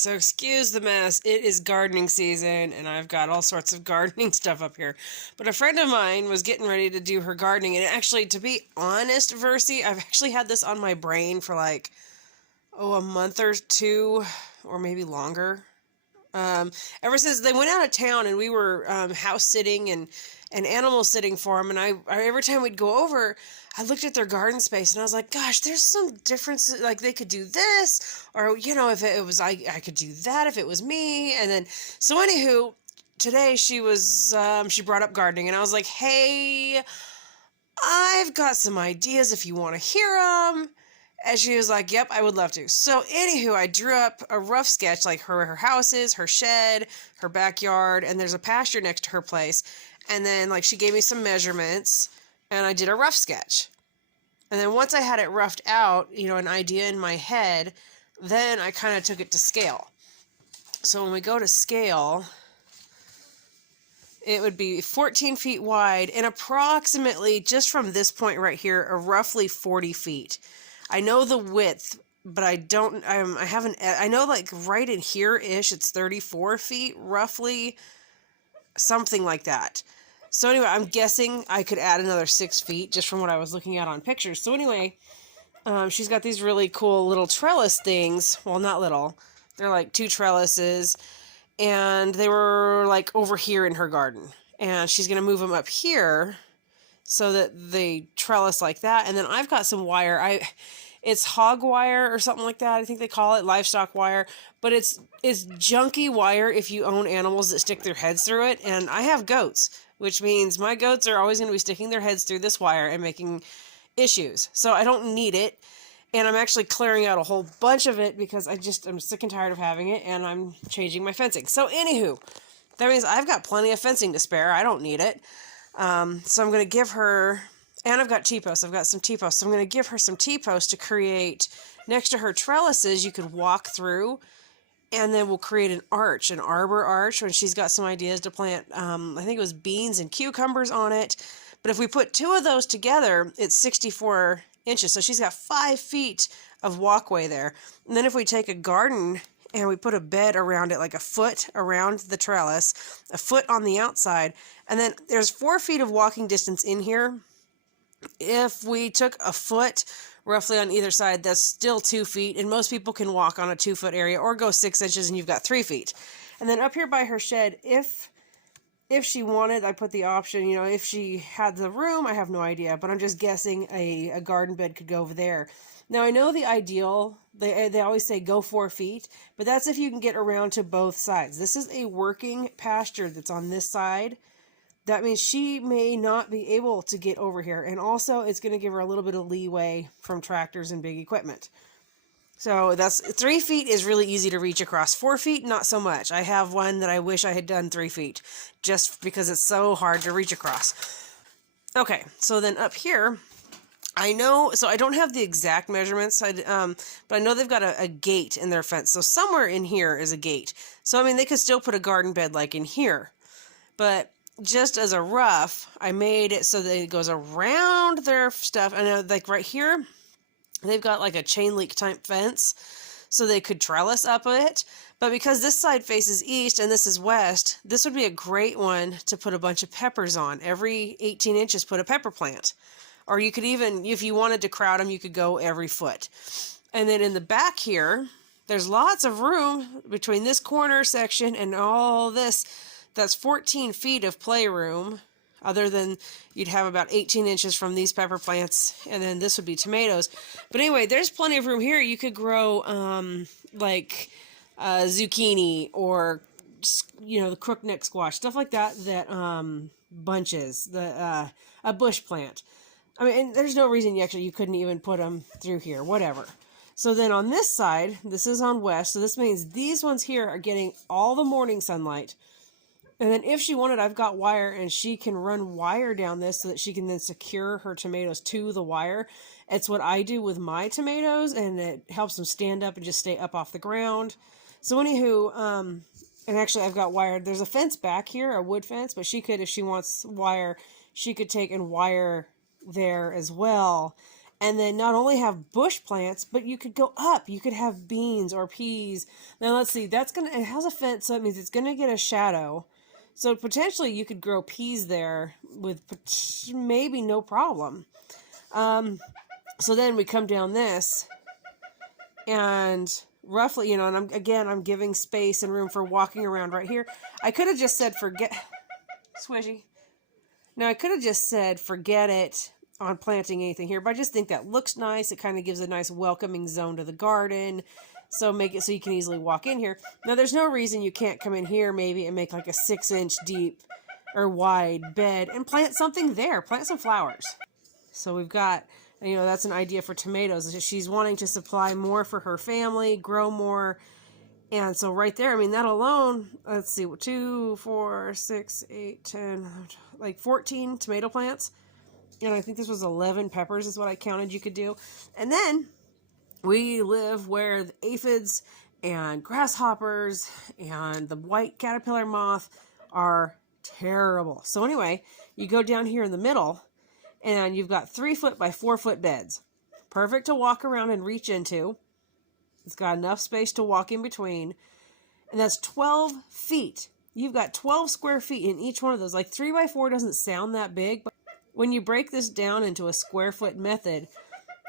so excuse the mess. It is gardening season, and I've got all sorts of gardening stuff up here. But a friend of mine was getting ready to do her gardening, and actually, to be honest, Versi, I've actually had this on my brain for like, a month or two, or maybe longer. Um, Ever since they went out of town and we were house sitting and animal sitting for them, and I every time we'd go over, I looked at their garden space and I was like, gosh, there's some difference. Like they could do this, or if it was I could do that if it was me. And then so anywho, today she brought up gardening, and I was like, hey, I've got some ideas if you want to hear them. And she was like, yep, I would love to. So, anywho, I drew up a rough sketch, like her house is, her shed, her backyard, and there's a pasture next to her place. And then, like, she gave me some measurements, and I did a rough sketch. And then once I had it roughed out, an idea in my head, then I kind of took it to scale. So when we go to scale, it would be 14 feet wide and approximately, just from this point right here, roughly 40 feet. I know the width, but I don't, I haven't, I know like right in here-ish, it's 34 feet, roughly, something like that. So anyway, I'm guessing I could add another 6 feet just from what I was looking at on pictures. So anyway, she's got these really cool little trellis things. Well, not little. They're like 2 trellises, and they were like over here in her garden. And she's going to move them up here so that they trellis like that. And then I've got some wire. It's hog wire or something like that. I think they call it livestock wire, but it's junky wire if you own animals that stick their heads through it. And I have goats, which means my goats are always going to be sticking their heads through this wire and making issues. So I don't need it. And I'm actually clearing out a whole bunch of it because I'm sick and tired of having it, and I'm changing my fencing. So anywho, that means I've got plenty of fencing to spare. I don't need it. So I'm going to give her, and I've got T-posts. I've got some T-posts. So I'm going to give her some T-posts to create next to her trellises. You could walk through, and then we'll create an arch, an arbor arch, when she's got some ideas to plant, I think it was beans and cucumbers on it. But if we put 2 of those together, it's 64 inches. So she's got 5 feet of walkway there. And then if we take a garden and we put a bed around it, like a foot around the trellis, a foot on the outside, and then there's 4 feet of walking distance in here. If we took a foot roughly on either side, that's still 2 feet, and most people can walk on a 2-foot area, or go 6 inches and you've got 3 feet. And then up here by her shed, if she wanted, I put the option, if she had the room, I have no idea, but I'm just guessing a garden bed could go over there. Now, I know the ideal, they always say go 4 feet, but that's if you can get around to both sides. This is a working pasture that's on this side. That means she may not be able to get over here, and also it's going to give her a little bit of leeway from tractors and big equipment. So that's 3 feet is really easy to reach across. 4 feet, not so much. I have one that I wish I had done 3 feet, just because it's so hard to reach across. Okay, so then up here, I know, so I don't have the exact measurements, but I know they've got a gate in their fence. So somewhere in here is a gate. So, I mean, they could still put a garden bed like in here. But just as a rough, I made it so that it goes around their stuff. I know, like right here, they've got like a chain link type fence, so they could trellis up it. But because this side faces east and this is west, this would be a great one to put a bunch of peppers on. Every 18 inches, put a pepper plant. Or you could even, if you wanted to crowd them, you could go every foot. And then in the back here, there's lots of room between this corner section and all this. That's 14 feet of playroom. Other than you'd have about 18 inches from these pepper plants, and then this would be tomatoes. But anyway, there's plenty of room here. You could grow like zucchini, or the crookneck squash, stuff like that. That bunches, a bush plant. I mean, and there's no reason you couldn't even put them through here. Whatever. So then on this side, this is on west. So this means these ones here are getting all the morning sunlight. And then if she wanted, I've got wire, and she can run wire down this so that she can then secure her tomatoes to the wire. It's what I do with my tomatoes, and it helps them stand up and just stay up off the ground. So anywho, and actually I've got wire. There's a fence back here, a wood fence, but she could, if she wants wire, she could take and wire there as well. And then not only have bush plants, but you could go up. You could have beans or peas. Now let's see, it has a fence, so that means it's gonna get a shadow. So potentially you could grow peas there with maybe no problem. So then we come down this, and roughly, and I'm giving space and room for walking around right here. I could have just said swishy. Now I could have just said forget it on planting anything here, but I just think that looks nice. It kind of gives a nice welcoming zone to the garden. So make it so you can easily walk in here. Now there's no reason you can't come in here maybe and make like a 6-inch deep or wide bed and plant something there. Plant some flowers. So we've got, that's an idea for tomatoes. She's wanting to supply more for her family, grow more. And so right there, that alone, let's see, 2, 4, 6, 8, 10, like 14 tomato plants. And I think this was 11 peppers is what I counted you could do. And then we live where the aphids and grasshoppers and the white caterpillar moth are terrible. So anyway, you go down here in the middle and you've got 3-foot by 4-foot beds. Perfect to walk around and reach into. It's got enough space to walk in between. And that's 12 feet. You've got 12 square feet in each one of those. Like 3 by 4 doesn't sound that big, but when you break this down into a square foot method,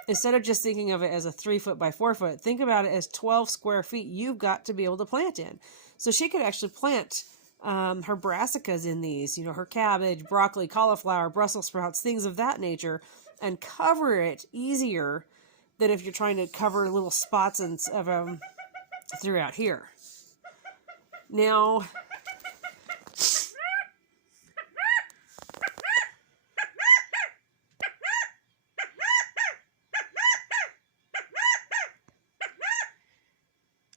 instead of just thinking of it as a 3-foot by 4-foot, think about it as 12 square feet you've got to be able to plant in. So she could actually plant her brassicas in these, her cabbage, broccoli, cauliflower, Brussels sprouts, things of that nature, and cover it easier than if you're trying to cover little spots of them throughout here. Now,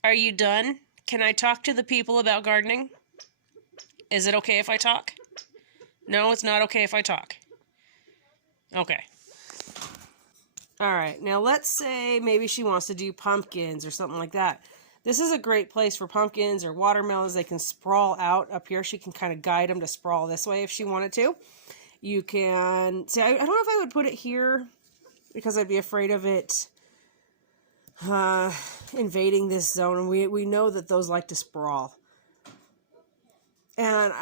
are you done? Can I talk to the people about gardening? Is it okay if I talk? No, it's not okay if I talk. Okay. All right. Now let's say maybe she wants to do pumpkins or something like that. This is a great place for pumpkins or watermelons. They can sprawl out up here. She can kind of guide them to sprawl this way if she wanted to. You can... See, I don't know if I would put it here because I'd be afraid of it invading this zone. And we know that those like to sprawl. And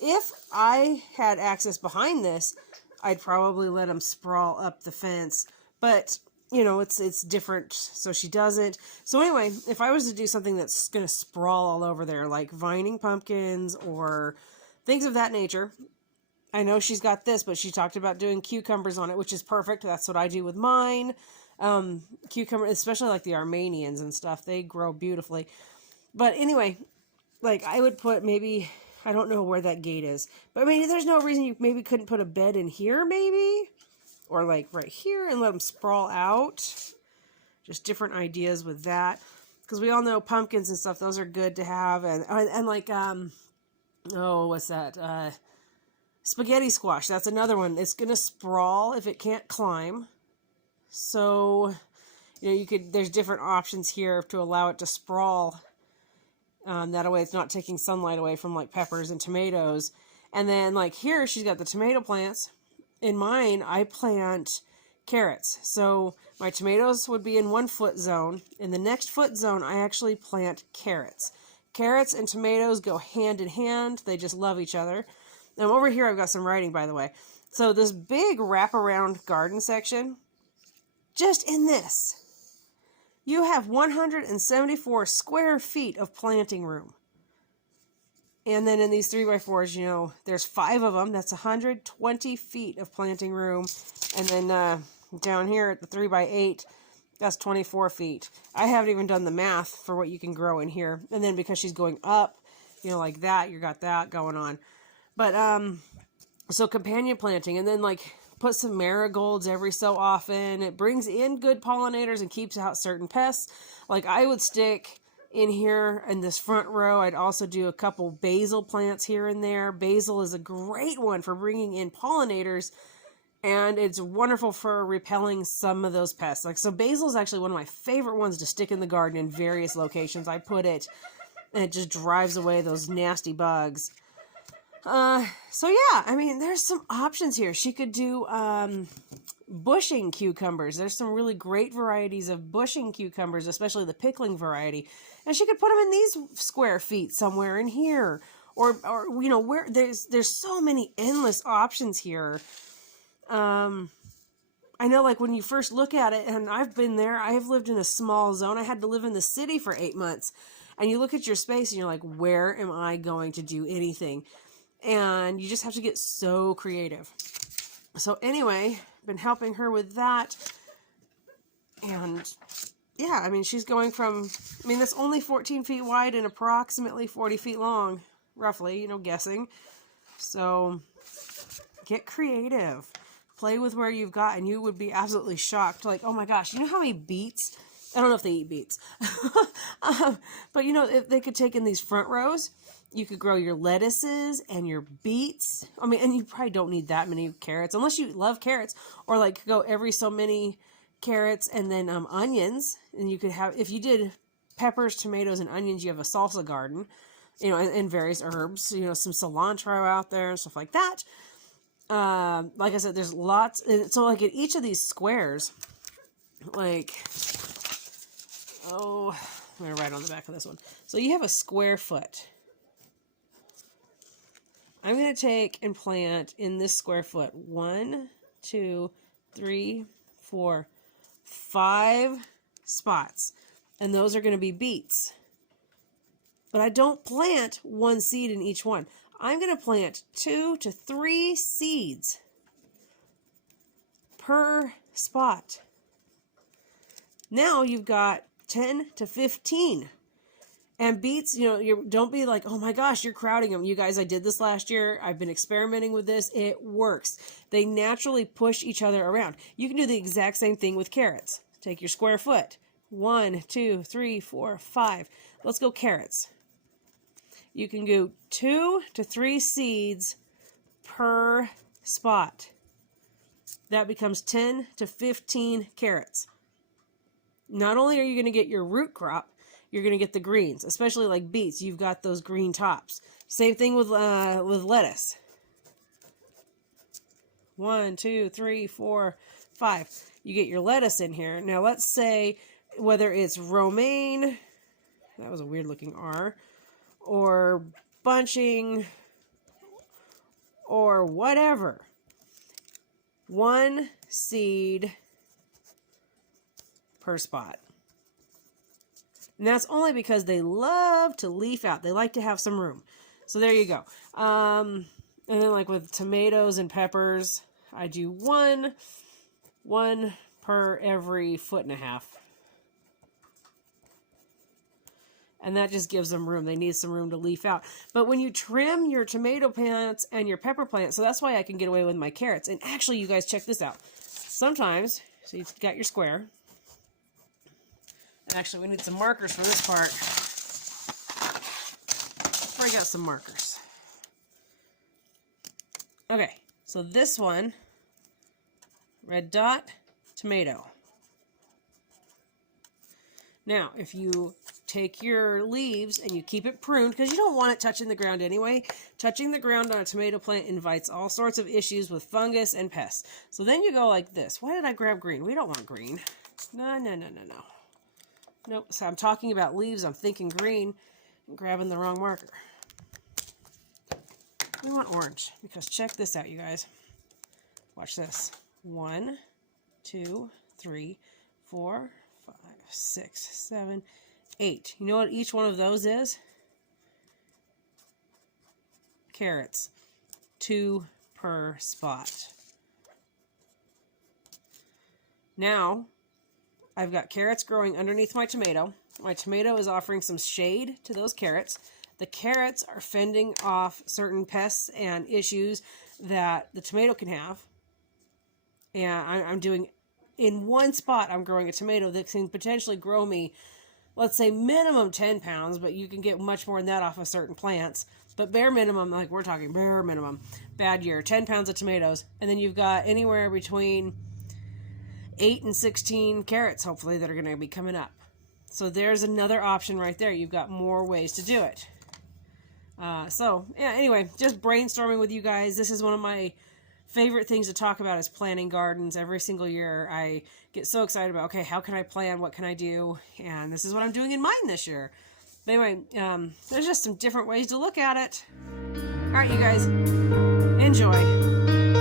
if I had access behind this, I'd probably let them sprawl up the fence. But, it's different, so she doesn't. So anyway, if I was to do something that's going to sprawl all over there, like vining pumpkins or things of that nature, I know she's got this, but she talked about doing cucumbers on it, which is perfect. That's what I do with mine. Cucumber, especially like the Armenians and stuff, they grow beautifully. But anyway, like I would put maybe, I don't know where that gate is, but there's no reason you maybe couldn't put a bed in here maybe, or like right here and let them sprawl out. Just different ideas with that, because we all know pumpkins and stuff, those are good to have. And like, what's that? Spaghetti squash, that's another one. It's going to sprawl if it can't climb. So, there's different options here to allow it to sprawl. That way it's not taking sunlight away from like peppers and tomatoes. And then like here, she's got the tomato plants. In mine, I plant carrots. So my tomatoes would be in 1-foot zone. In the next foot zone, I actually plant carrots. Carrots and tomatoes go hand in hand. They just love each other. And over here, I've got some writing, by the way. So this big wraparound garden section, just in this, you have 174 square feet of planting room. And then in these 3x4s, there's 5 of them. That's 120 feet of planting room. And then down here at the 3x8, that's 24 feet. I haven't even done the math for what you can grow in here. And then because she's going up, like that, you got that going on. But, so companion planting, and then like put some marigolds every so often. It brings in good pollinators and keeps out certain pests. Like I would stick in here in this front row, I'd also do a couple basil plants here and there. Basil is a great one for bringing in pollinators, and it's wonderful for repelling some of those pests. Like, so basil is actually one of my favorite ones to stick in the garden in various locations. I put it, and it just drives away those nasty bugs. So yeah, there's some options here. She could do bushing cucumbers. There's some really great varieties of bushing cucumbers, especially the pickling variety. And she could put them in these square feet somewhere in here. Or you know, where there's so many endless options here. I know, like, when you first look at it, and I've been there, I have lived in a small zone. I had to live in the city for 8 months. And you look at your space and you're like, where am I going to do anything? And you just have to get so creative. So anyway, been helping her with that. And yeah, I mean, she's going from, I mean, that's only 14 feet wide and approximately 40 feet long, roughly, you know, guessing. So get creative. Play with where you've got, and you would be absolutely shocked. Like, oh my gosh, you know how many beets? I don't know if they eat beets. But you know, if they could take in these front rows, you could grow your lettuces and your beets. I mean, and you probably don't need that many carrots, unless you love carrots, or like go every so many carrots and then onions. And you could have, if you did peppers, tomatoes, and onions, you have a salsa garden, you know, and various herbs, you know, some cilantro out there and stuff like that. Like I said, there's lots. So like in each of these squares, like, oh, I'm going to write on the back of this one. So you have a square foot. I'm going to take and plant in this square foot 1, 2, 3, 4, 5 spots. And those are going to be beets. But I don't plant one seed in each one. I'm going to plant 2 to 3 seeds per spot. Now you've got 10 to 15. And beets, you know, you don't be like, oh my gosh, you're crowding them. You guys, I did this last year. I've been experimenting with this. It works. They naturally push each other around. You can do the exact same thing with carrots. Take your square foot. 1, 2, 3, 4, 5. Let's go carrots. You can go 2 to 3 seeds per spot. That becomes 10 to 15 carrots. Not only are you going to get your root crop, you're going to get the greens, especially like beets. You've got those green tops. Same thing with lettuce. 1, 2, 3, 4, 5. You get your lettuce in here. Now let's say whether it's romaine, that was a weird looking R, or bunching, or whatever. 1 seed per spot. And that's only because they love to leaf out. They like to have some room. So there you go. And then like with tomatoes and peppers, I do one per every 1.5 feet. And that just gives them room. They need some room to leaf out. But when you trim your tomato plants and your pepper plants, so that's why I can get away with my carrots. And actually, you guys, check this out. Sometimes, so you've got your square. Actually, we need some markers for this part. Break out some markers. Okay, so this one, red dot, tomato. Now, if you take your leaves and you keep it pruned, because you don't want it touching the ground anyway. Touching the ground on a tomato plant invites all sorts of issues with fungus and pests. So then you go like this. Why did I grab green? We don't want green. No. Nope, so I'm talking about leaves. I'm thinking green. I'm grabbing the wrong marker. We want orange, because check this out, you guys. Watch this. 1, 2, 3, 4, 5, 6, 7, 8. You know what each one of those is? Carrots. 2 per spot. Now, I've got carrots growing underneath my tomato. My tomato is offering some shade to those carrots. The carrots are fending off certain pests and issues that the tomato can have. And I'm doing, in one spot, I'm growing a tomato that can potentially grow me, let's say minimum 10 pounds, but you can get much more than that off of certain plants. But bare minimum, like we're talking bare minimum, bad year, 10 pounds of tomatoes. And then you've got anywhere between 8 and 16 carrots, hopefully, that are going to be coming up. So there's another option right there. You've got more ways to do it. So, yeah, anyway, just brainstorming with you guys. This is one of my favorite things to talk about is planting gardens. Every single year I get so excited about, okay, how can I plan? What can I do? And this is what I'm doing in mine this year. But anyway, there's just some different ways to look at it. All right, you guys, enjoy.